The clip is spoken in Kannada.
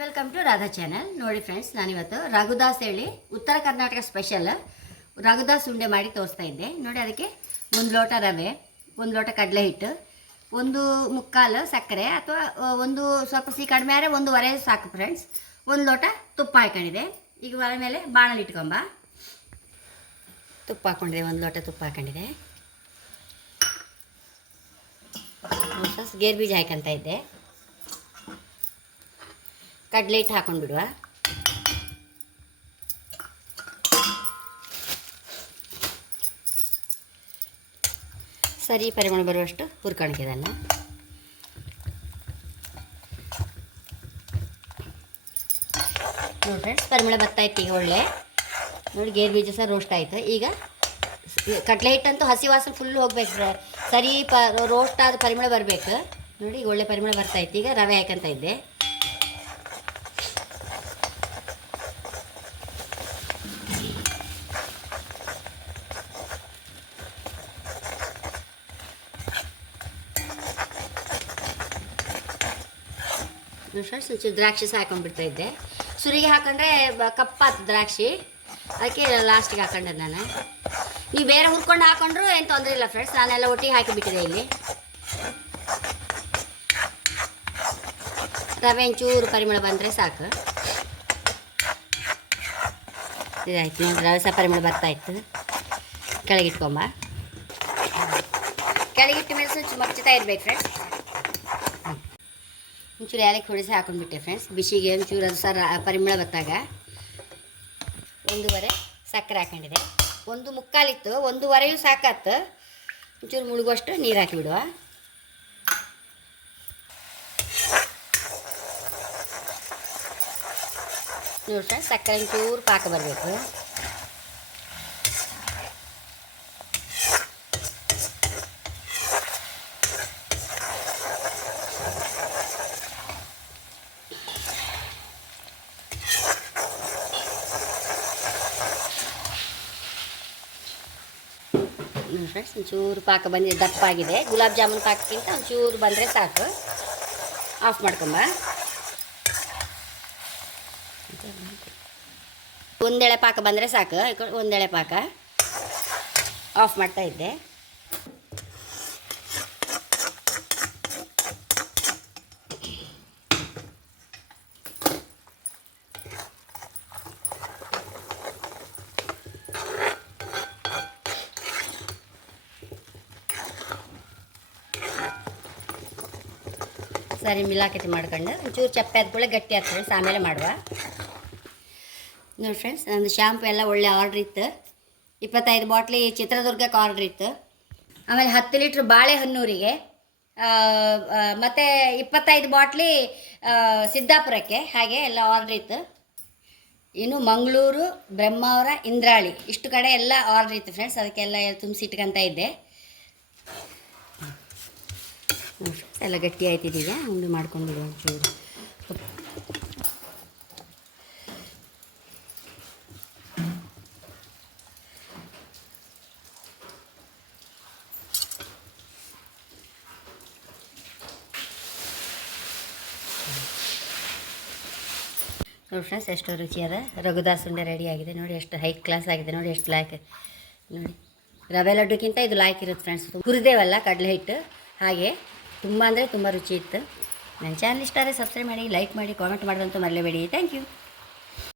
ವೆಲ್ಕಮ್ ಟು ರಾಧಾ ಚಾನಲ್ ನೋಡಿ ಫ್ರೆಂಡ್ಸ್ ನಾನಿವತ್ತು ರಘುದಾಸ್ ಹೇಳಿ ಉತ್ತರ ಕರ್ನಾಟಕ ಸ್ಪೆಷಲ್ ರಘುದಾಸ್ ಉಂಡೆ ಮಾಡಿ ತೋರಿಸ್ತಾ ಇದ್ದೆ. ನೋಡಿ ಅದಕ್ಕೆ ಒಂದು ಲೋಟ ರವೆ, ಒಂದು ಲೋಟ ಕಡಲೆ ಹಿಟ್ಟು, ಒಂದು ಮುಕ್ಕಾಲು ಸಕ್ಕರೆ ಅಥವಾ ಒಂದು ಸ್ವಲ್ಪ ಸಿಹಿ ಕಡಿಮೆ ಆದರೆ ಒಂದೂವರೆ ಸಾಕು ಫ್ರೆಂಡ್ಸ್ ಒಂದು ಲೋಟ ತುಪ್ಪ ಹಾಕೊಂಡಿದೆ ಈಗ ಒಲೆ ಮೇಲೆ ಬಾಣಲಿ ಇಟ್ಕೊಂಬ. ತುಪ್ಪ ಹಾಕೊಂಡಿದೆ ಒಂದು ಲೋಟ ತುಪ್ಪ ಹಾಕೊಂಡಿದೆ ಗೇರು ಬೀಜ ಹಾಕೊಂತ ಇದ್ದೆ. ಕಡಲೆ ಹಿಟ್ಟು ಹಾಕೊಂಡ್ಬಿಡುವ. ಸರಿ ಪರಿಮಳ ಬರುವಷ್ಟು ಹುರ್ಕೊಳಕಿದಲ್ಲ ನೋಡಿ ಫ್ರೆಂಡ್ಸ್ ಪರಿಮಳ ಬರ್ತಾಯಿತ್ತು ಈಗ ಒಳ್ಳೆ. ನೋಡಿ, ಗೇರು ಬೀಜ ಸಹ ರೋಸ್ಟ್ ಆಯಿತು. ಈಗ ಕಡಲೆ ಹಿಟ್ಟಂತೂ ಹಸಿ ವಾಸನೆ ಫುಲ್ ಹೋಗ್ಬೇಕು ಸರ್ ಸರಿ, ಪ ರೋಸ್ಟ್ ಆದ ಪರಿಮಳ ಬರಬೇಕು. ನೋಡಿ, ಈಗ ಒಳ್ಳೆ ಪರಿಮಳ ಬರ್ತಾಯಿತ್ತು ಈಗ ರವೆ ಹಾಕಂತ ಇದ್ದೆ. ಫ್ರೆಂಡ್ಸ್ ಒಂಚೂರು ದ್ರಾಕ್ಷಿ ಸಹ ಹಾಕೊಂಡ್ಬಿಡ್ತಾ ಇದ್ದೆ. ಸುರಿಗೆ ಹಾಕೊಂಡ್ರೆ ಕಪ್ಪಾತು ದ್ರಾಕ್ಷಿ. ಅದಕ್ಕೆ ಲಾಸ್ಟಿಗೆ ಹಾಕೊಂಡೆ ನಾನು. ನೀವು ಬೇರೆ ಹುರ್ಕೊಂಡು ಹಾಕೊಂಡ್ರು ಏನು ತೊಂದರೆ ಇಲ್ಲ ಫ್ರೆಂಡ್ಸ್ ನಾನೆಲ್ಲ ಒಟ್ಟಿಗೆ ಹಾಕಿಬಿಟ್ಟಿದೆ ಇಲ್ಲಿ. ರವೆ ಒಂಚೂರು ಪರಿಮಳ ಬಂದರೆ ಸಾಕು. ಇದಾಯ್ತು ರವೆ ಸಹ ಪರಿಮಳ ಬರ್ತಾ ಇತ್ತು. ಕೆಳಗಿಟ್ಕೊಂಬ. ಕೆಳಗಿಟ್ಟ ಮೇಲೆ ಸ್ವಲ್ಪ ಮಚ್ಚುತ್ತಾ ಇರ್ಬೇಕು ಫ್ರೆಂಡ್ಸ್ ಒಂಚೂರು ಯಾಲಕ್ಕಿ ಹೊಡಿಸಿ ಹಾಕೊಂಡ್ಬಿಟ್ಟೆ ಫ್ರೆಂಡ್ಸ್ ಬಿಸಿಗೆ ಒಂಚೂರು ಅದು ಸರ್ ಪರಿಮಳ ಬತ್ತಾಗ ಒಂದೂವರೆ ಸಕ್ಕರೆ ಹಾಕೊಂಡಿದೆ. ಒಂದು ಮುಕ್ಕಾಲಿತ್ತು, ಒಂದೂವರೆಯೂ ಸಾಕಾತು ಒಂಚೂರು ಮುಳುಗುವಷ್ಟು ನೀರು ಹಾಕಿಬಿಡುವ. ನೋಡಿ ಫ್ರೆಂಡ್ಸ್ ಸಕ್ಕರೆ ಒಂಚೂರು ಪಾಕ ಬರಬೇಕು. ಫ್ರೆಂಡ್ಸ್ ಒಂಚೂರು ಪಾಕ ಬಂದಿದೆ ದಪ್ಪಾಗಿದೆ. ಗುಲಾಬ್ ಜಾಮೂನ್ ಪಾಕಕ್ಕಿಂತ ಒಂಚೂರು ಬಂದರೆ ಸಾಕು. ಆಫ್ ಮಾಡ್ಕೊಂಬ. ಒಂದೆಳೆ ಪಾಕ ಬಂದರೆ ಸಾಕು. ಒಂದೆಳೆ ಪಾಕ. ಆಫ್ ಮಾಡ್ತಾ ಇದ್ದೆ. ಸರಿ ಮಿಲಾಕತಿ ಮಾಡ್ಕೊಂಡು ಒಂಚೂರು ಚಪ್ಪೆ ಆದ ಕೂಡ ಗಟ್ಟಿ ಆಗ್ತದೆ ಆಮೇಲೆ ಮಾಡುವ. ನೋಡಿ ಫ್ರೆಂಡ್ಸ್ ನಂದು ಶ್ಯಾಂಪು ಎಲ್ಲ ಒಳ್ಳೆ ಆರ್ಡ್ರ್ ಇತ್ತು. ಇಪ್ಪತ್ತೈದು ಬಾಟ್ಲಿ ಚಿತ್ರದುರ್ಗಕ್ಕೆ ಆರ್ಡ್ರ್ ಇತ್ತು. ಆಮೇಲೆ ಹತ್ತು ಲೀಟ್ರ್ ಬಾಳೆಹನ್ನೂರಿಗೆ ಮತ್ತು ಇಪ್ಪತ್ತೈದು ಬಾಟ್ಲಿ ಸಿದ್ದಾಪುರಕ್ಕೆ, ಹಾಗೆ ಎಲ್ಲ ಆರ್ಡ್ರ್ ಇತ್ತು. ಇನ್ನು ಮಂಗಳೂರು, ಬ್ರಹ್ಮಾವರ, ಇಂದ್ರಾಳಿ, ಇಷ್ಟು ಕಡೆ ಎಲ್ಲ ಆರ್ಡ್ರ್ ಇತ್ತು ಫ್ರೆಂಡ್ಸ್ ಅದಕ್ಕೆಲ್ಲ ತುಂಬಿಸಿ ತುಂಬಿಸಿಟ್ಕೊಂತ ಇದ್ದೆ. ಎಲ್ಲ ಗಟ್ಟಿ ಆಯ್ತಿದ್ದೀಗ ಉಂಡೆ ಮಾಡ್ಕೊಂಡು ಬಿಡು ಚೂರು. ನೋಡಿ ಫ್ರೆಂಡ್ಸ್ ಎಷ್ಟು ರುಚಿಯಾದ ರಘುದಾಸ್ ಉಂಡೆ ರೆಡಿ ಆಗಿದೆ. ನೋಡಿ ಎಷ್ಟು ಹೈ ಕ್ಲಾಸ್ ಆಗಿದೆ. ನೋಡಿ ಎಷ್ಟು ಲಾಯ್ಕ್ ನೋಡಿ, ರವೆ ಲಡ್ಡುಕ್ಕಿಂತ ಇದು ಲಾಯ್ಕ್ ಇರುತ್ತೆ ಫ್ರೆಂಡ್ಸ್ ಹುರಿದೇವಲ್ಲ ಕಡಲೆ ಹಿಟ್ಟು. ಹಾಗೆ ತುಂಬ ಅಂದರೆ ತುಂಬ ರುಚಿ ಇತ್ತು. ನನ್ನ ಚಾನಲ್ ಇಷ್ಟ ಆದರೆ ಸಬ್ಸ್ಕ್ರೈಬ್ ಮಾಡಿ ಲೈಕ್ ಮಾಡಿ ಕಾಮೆಂಟ್ ಮಾಡೋದಂತೂ ಮರಲೇಬೇಡಿ. Thank you